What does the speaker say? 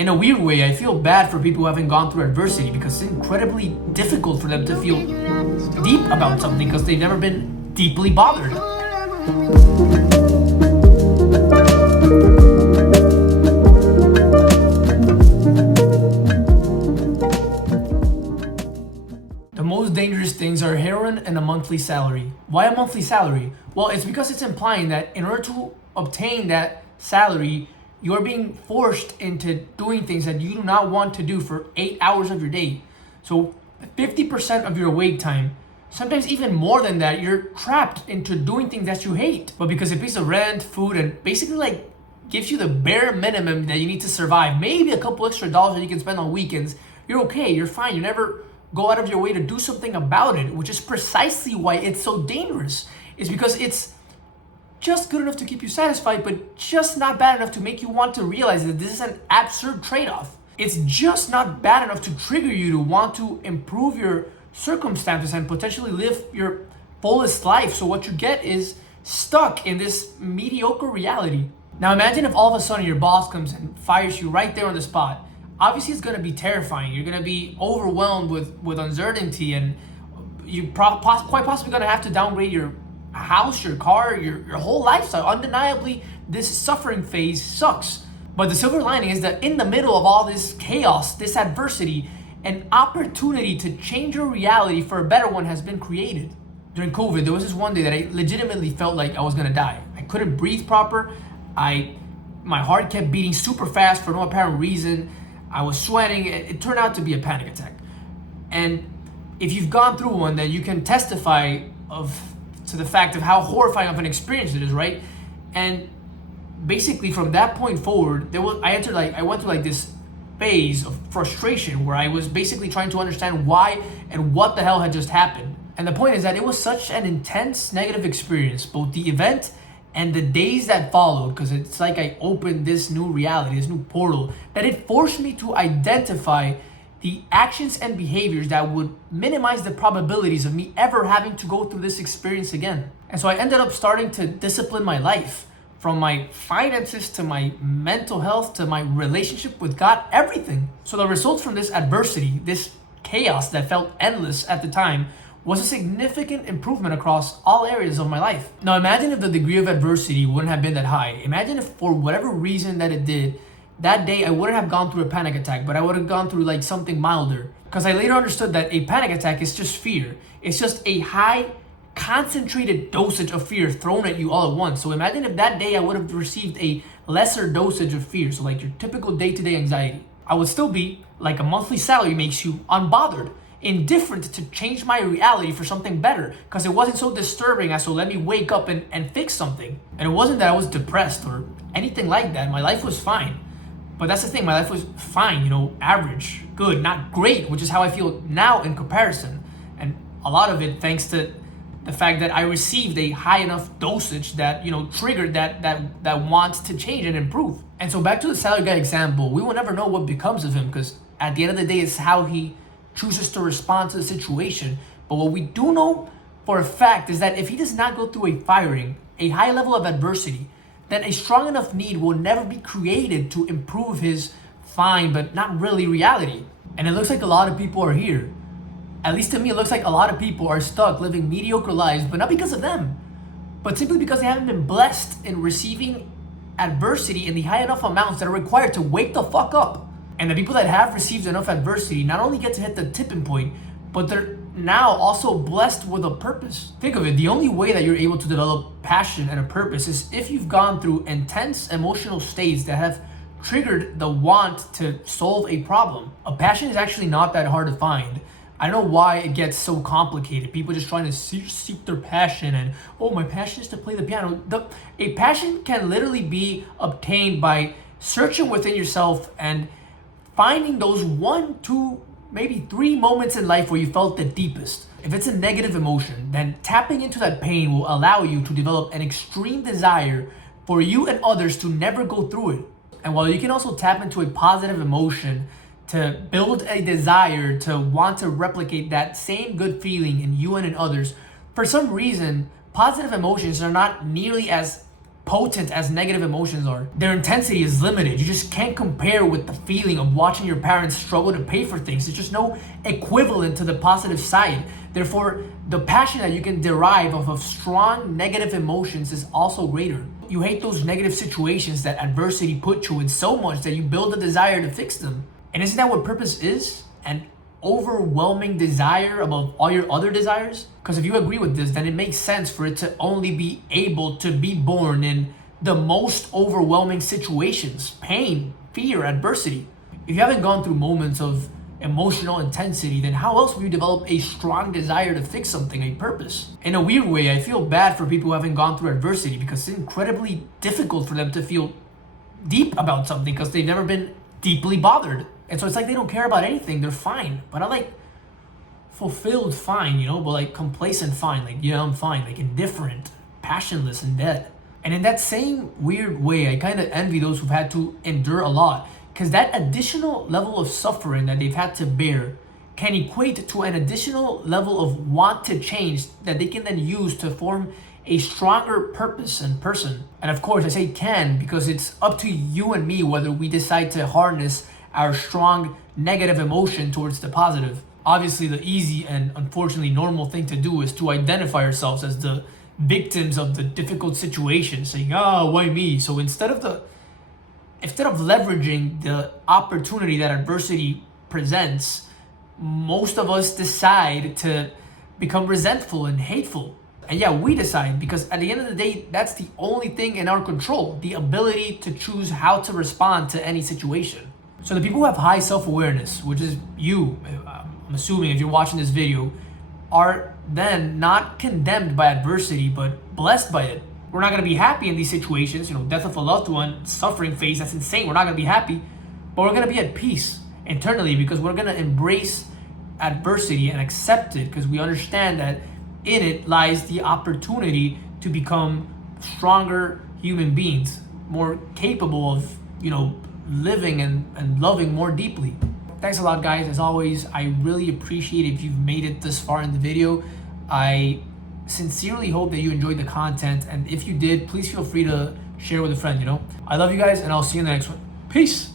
In a weird way, I feel bad for people who haven't gone through adversity because it's incredibly difficult for them to feel deep about something because they've never been deeply bothered. The most dangerous things are heroin and a monthly salary. Why a monthly salary? Well, it's because it's implying that in order to obtain that salary, you're being forced into doing things that you do not want to do for 8 hours of your day. So 50% of your awake time, sometimes even more than that, you're trapped into doing things that you hate. But because it pays the rent, food, and basically like gives you the bare minimum that you need to survive, maybe a couple extra dollars that you can spend on weekends, you're okay, you're fine, you never go out of your way to do something about it, which is precisely why it's so dangerous. It's because it's just good enough to keep you satisfied, but just not bad enough to make you want to realize that this is an absurd trade-off. It's just not bad enough to trigger you to want to improve your circumstances and potentially live your fullest life. So what you get is stuck in this mediocre reality. Now imagine if all of a sudden your boss comes and fires you right there on the spot. Obviously it's gonna be terrifying. You're gonna be overwhelmed with uncertainty, and you quite possibly gonna have to downgrade your house, your car, your whole lifestyle. Undeniably, this suffering phase sucks. But the silver lining is that in the middle of all this chaos, this adversity, an opportunity to change your reality for a better one has been created. During COVID, there was this one day that I legitimately felt like I was gonna die. I couldn't breathe proper. My heart kept beating super fast for no apparent reason. I was sweating. It turned out to be a panic attack. And if you've gone through one, then you can testify to the fact of how horrifying of an experience it is, right? And basically from that point forward, I went through like this phase of frustration where I was basically trying to understand why and what the hell had just happened. And the point is that it was such an intense negative experience, both the event and the days that followed, because it's like I opened this new reality, this new portal, that it forced me to identify the actions and behaviors that would minimize the probabilities of me ever having to go through this experience again. And so I ended up starting to discipline my life, from my finances to my mental health to my relationship with God, everything. So the results from this adversity, this chaos that felt endless at the time, was a significant improvement across all areas of my life. Now imagine if the degree of adversity wouldn't have been that high. Imagine if for whatever reason that it did, that day I wouldn't have gone through a panic attack, but I would have gone through like something milder. Because I later understood that a panic attack is just fear. It's just a high concentrated dosage of fear thrown at you all at once. So imagine if that day I would have received a lesser dosage of fear. So like your typical day-to-day anxiety. I would still be like a monthly salary makes you unbothered, indifferent to change my reality for something better, because it wasn't so disturbing as to let me wake up and fix something. And it wasn't that I was depressed or anything like that. My life was fine. But that's the thing, my life was fine, average, good, not great, which is how I feel now in comparison. And a lot of it thanks to the fact that I received a high enough dosage that, triggered that wants to change and improve. And so back to the salary guy example, we will never know what becomes of him, because at the end of the day, it's how he chooses to respond to the situation. But what we do know for a fact is that if he does not go through a firing, a high level of adversity, then a strong enough need will never be created to improve his fine but not really reality. And it looks like a lot of people are here. At least to me, it looks like a lot of people are stuck living mediocre lives, but not because of them, but simply because they haven't been blessed in receiving adversity in the high enough amounts that are required to wake the fuck up. And the people that have received enough adversity not only get to hit the tipping point, but they're now also blessed with a purpose. Think of it, the only way that you're able to develop passion and a purpose is if you've gone through intense emotional states that have triggered the want to solve a problem. A passion is actually not that hard to find. I don't know why it gets so complicated. People just trying to seek their passion and, my passion is to play the piano. A passion can literally be obtained by searching within yourself and finding those 1, 2, maybe 3 moments in life where you felt the deepest. If it's a negative emotion, then tapping into that pain will allow you to develop an extreme desire for you and others to never go through it. And while you can also tap into a positive emotion to build a desire to want to replicate that same good feeling in you and in others, for some reason, positive emotions are not nearly as potent as negative emotions are. Their intensity is limited. You just can't compare with the feeling of watching your parents struggle to pay for things. There's just no equivalent to the positive side. Therefore, the passion that you can derive off of strong negative emotions is also greater. You hate those negative situations that adversity put you in so much that you build a desire to fix them. And isn't that what purpose is? An overwhelming desire above all your other desires? Because if you agree with this, then it makes sense for it to only be able to be born in the most overwhelming situations: pain, fear, adversity. If you haven't gone through moments of emotional intensity, then how else will you develop a strong desire to fix something, a purpose? In a weird way, I feel bad for people who haven't gone through adversity, because it's incredibly difficult for them to feel deep about something because they've never been deeply bothered. And so it's like they don't care about anything. They're fine. But I like fulfilled fine, you know, but like complacent fine. Like, yeah, I'm fine. Like indifferent, passionless, and dead. And in that same weird way, I kind of envy those who've had to endure a lot, because that additional level of suffering that they've had to bear can equate to an additional level of want to change that they can then use to form a stronger purpose and person. And of course, I say can because it's up to you and me whether we decide to harness our strong negative emotion towards the positive. Obviously, the easy and unfortunately normal thing to do is to identify ourselves as the victims of the difficult situation, saying, "Oh, why me?" So instead of leveraging the opportunity that adversity presents, most of us decide to become resentful and hateful. And yeah, we decide, because at the end of the day, that's the only thing in our control, the ability to choose how to respond to any situation. So the people who have high self-awareness, which is you, I'm assuming if you're watching this video, are then not condemned by adversity, but blessed by it. We're not going to be happy in these situations, you know, death of a loved one, suffering phase, that's insane. We're not going to be happy, but we're going to be at peace internally because we're going to embrace adversity and accept it, because we understand that in it lies the opportunity to become stronger human beings, more capable of, you know, living and loving more deeply. Thanks a lot, guys. As always, I really appreciate if you've made it this far in the video. I sincerely hope that you enjoyed the content, and if you did, please feel free to share with a friend, you know. I love you guys, and I'll see you in the next one. Peace.